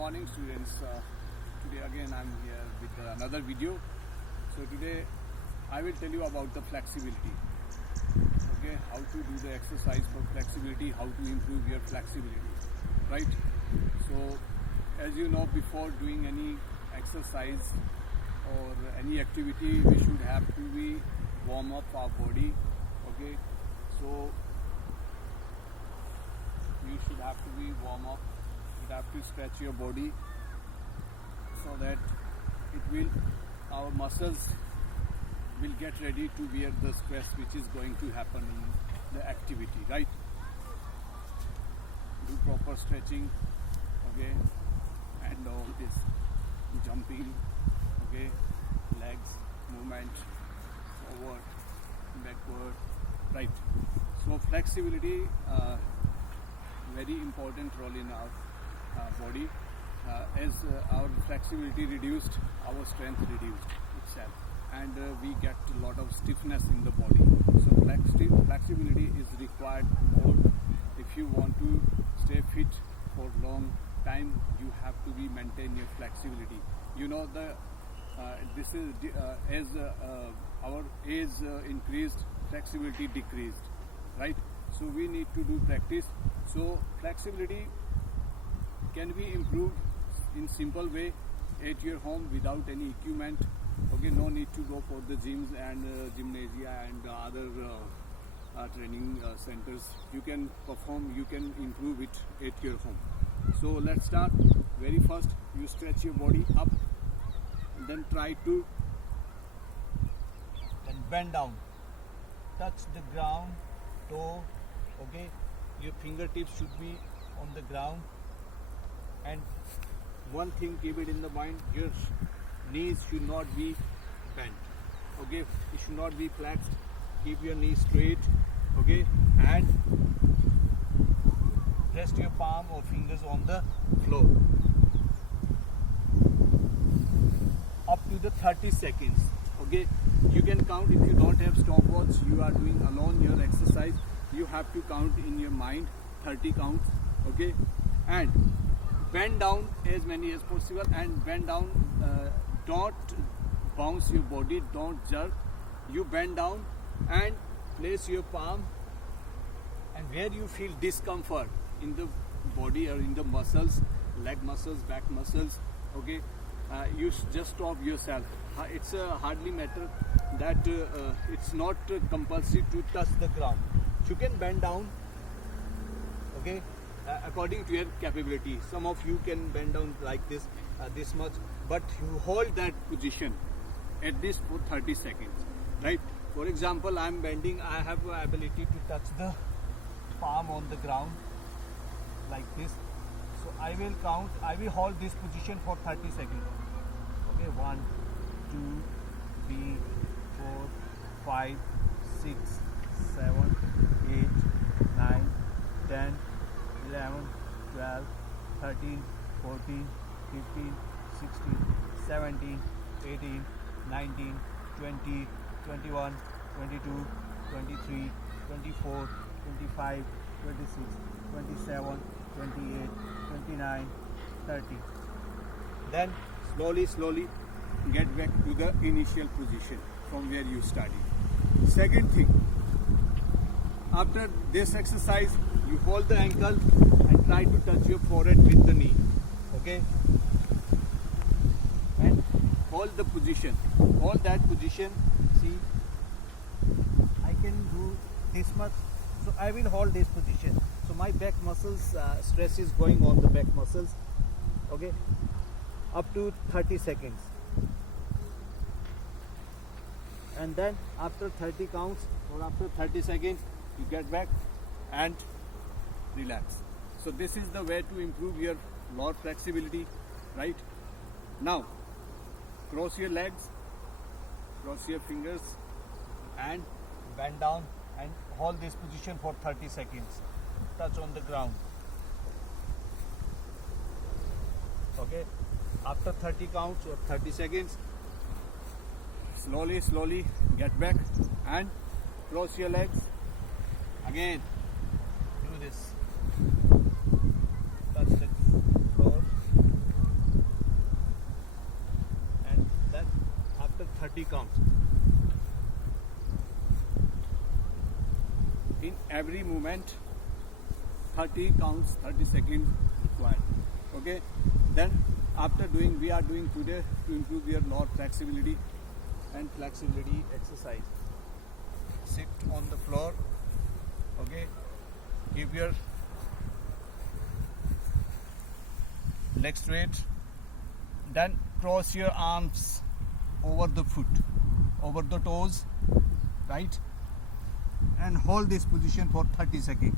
morning, students. Today again I'm here with another video. So today I will tell you about the flexibility. Okay, how to do the exercise for flexibility, how to improve your flexibility, right? So as you know, before doing any exercise or any activity, we should have to be warm up our body. Okay, so you should have to be warm up. You have to stretch your body so that our muscles will get ready to bear the stress which is going to happen in the activity, right? Do proper stretching, okay, and all this jumping, okay, legs movement, forward, backward, right? So flexibility, very important role in our body. As our flexibility reduced, our strength reduced itself, and we get a lot of stiffness in the body. So flexibility is required more. If you want to stay fit for long time, you have to be maintain your flexibility. You know, this is as our age increased, flexibility decreased, right? So we need to do practice. So flexibility can be improved in simple way at your home without any equipment. Okay, no need to go for the gyms and gymnasia and other training centers. You can perform, you can improve it at your home. So let's start. Very first, you stretch your body up, and then try to bend down, touch the ground, toe. Okay, your fingertips should be on the ground. And one thing, keep it in the mind, your knees should not be bent. Okay, it should not be flexed. Keep your knees straight. Okay, and rest your palm or fingers on the floor up to the 30 seconds. Okay, you can count. If you don't have stopwatch, you are doing alone your exercise, you have to count in your mind 30 counts. Okay, and bend down as many as possible, and bend down, don't bounce your body, don't jerk. You bend down and place your palm, and where you feel discomfort in the body or in the muscles, leg muscles, back muscles, okay, you just stop yourself. It's hardly matter that it's not compulsory to touch the ground. You can bend down, okay, according to your capability. Some of you can bend down like this, this much, but you hold that position at least for 30 seconds, right? For example, I am bending, I have the ability to touch the palm on the ground like this. So I will count, I will hold this position for 30 seconds. Okay, 1, 2, 3, 4, 5, 6, 7, 8, 9, 10, 11, 12, 13, 14, 15, 16, 17, 18, 19, 20, 21, 22, 23, 24, 25, 26, 27, 28, 29, 30. Then slowly get back to the initial position from where you started. Second thing, after this exercise, you hold the ankle and try to touch your forehead with the knee. Okay, and hold the position, hold that position. See, I can do this much, so I will hold this position. So my back muscles, stress is going on the back muscles. Okay, up to 30 seconds, and then after 30 counts or after 30 seconds, you get back and relax. So this is the way to improve your lower flexibility, right? Now cross your legs, cross your fingers, and bend down and hold this position for 30 seconds. Touch on the ground. Okay, after 30 counts or 30 seconds, slowly get back and cross your legs. Again, do this. Touch the floor. 30 counts. In every movement, 30 counts, 30 seconds required. Okay. Then after doing, we are doing today to improve your lower flexibility and flexibility exercise. Sit on the floor. Okay. Keep your legs straight. Then cross your arms over the foot, over the toes, right? And hold this position for 30 seconds.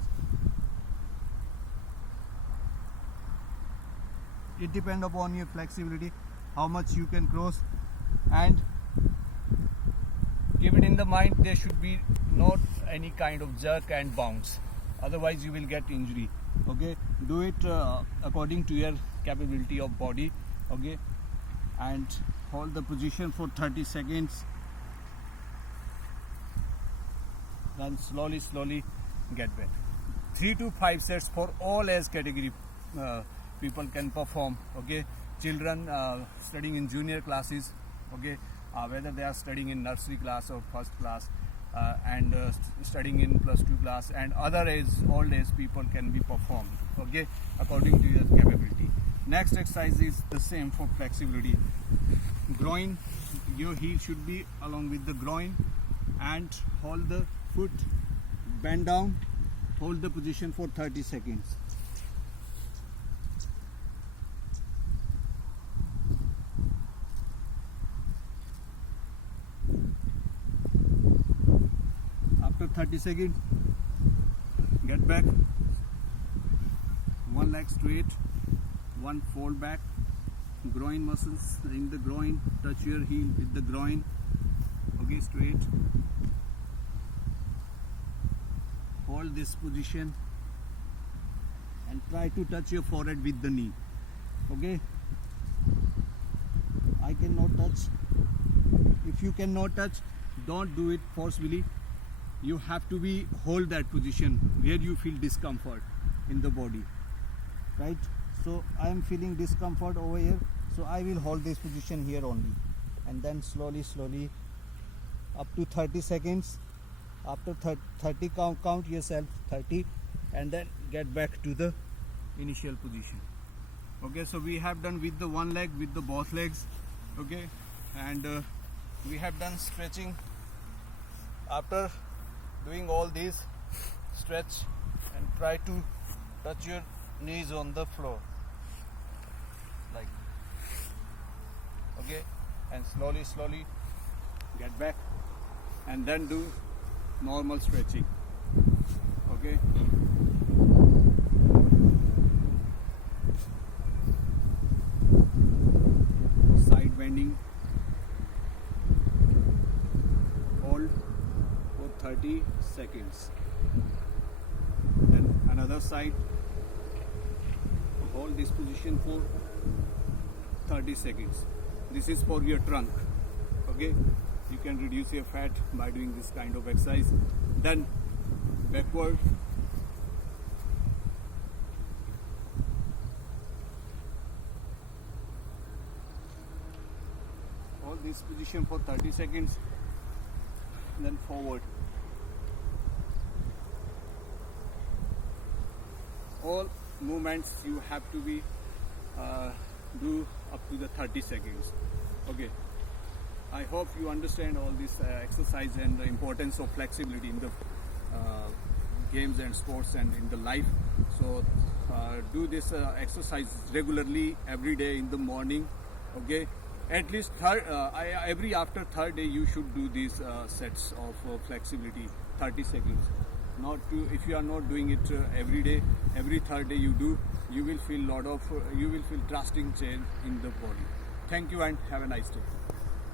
It depends upon your flexibility, how much you can cross, and keep it in the mind there should be not any kind of jerk and bounce, otherwise you will get injury. Okay, do it according to your capability of body. Okay, and hold the position for 30 seconds, then slowly get back. 3 to 5 sets for all age category people can perform. Okay, children studying in junior classes, okay, whether they are studying in nursery class or first class, and studying in +2 class, and other age, old age people can be performed. Okay, according to your capability. Next exercise is the same for flexibility. Groin, your heel should be along with the groin, and hold the foot, bend down, hold the position for 30 seconds. After 30 seconds, get back, one leg straight, one fold back, groin muscles in the groin, touch your heel with the groin. Okay, straight, hold this position and try to touch your forehead with the knee. Okay, I cannot touch. If you cannot touch, don't do it forcefully. You have to be hold that position where you feel discomfort in the body, right? So I am feeling discomfort over here, so I will hold this position here only, and then slowly up to 30 seconds. After 30 count yourself 30, and then get back to the initial position. Okay, so we have done with the one leg, with the both legs. Okay, and we have done stretching. After doing all these, stretch and try to touch your knees on the floor like, okay, and slowly get back, and then do normal stretching. Okay, side bending, hold for 30 seconds, then another side, hold this position for 30 seconds. This is for your trunk. Okay, you can reduce your fat by doing this kind of exercise. Then backward, hold this position for 30 seconds, then forward. All movements you have to be do up to the 30 seconds. Okay, I hope you understand all this exercise and the importance of flexibility in the games and sports and in the life. So do this exercise regularly every day in the morning. Okay, at least every after third day you should do these sets of flexibility 30 seconds. Not to, if you are not doing it every day, every third day you do, you will feel drastic change in the body. Thank you and have a nice day.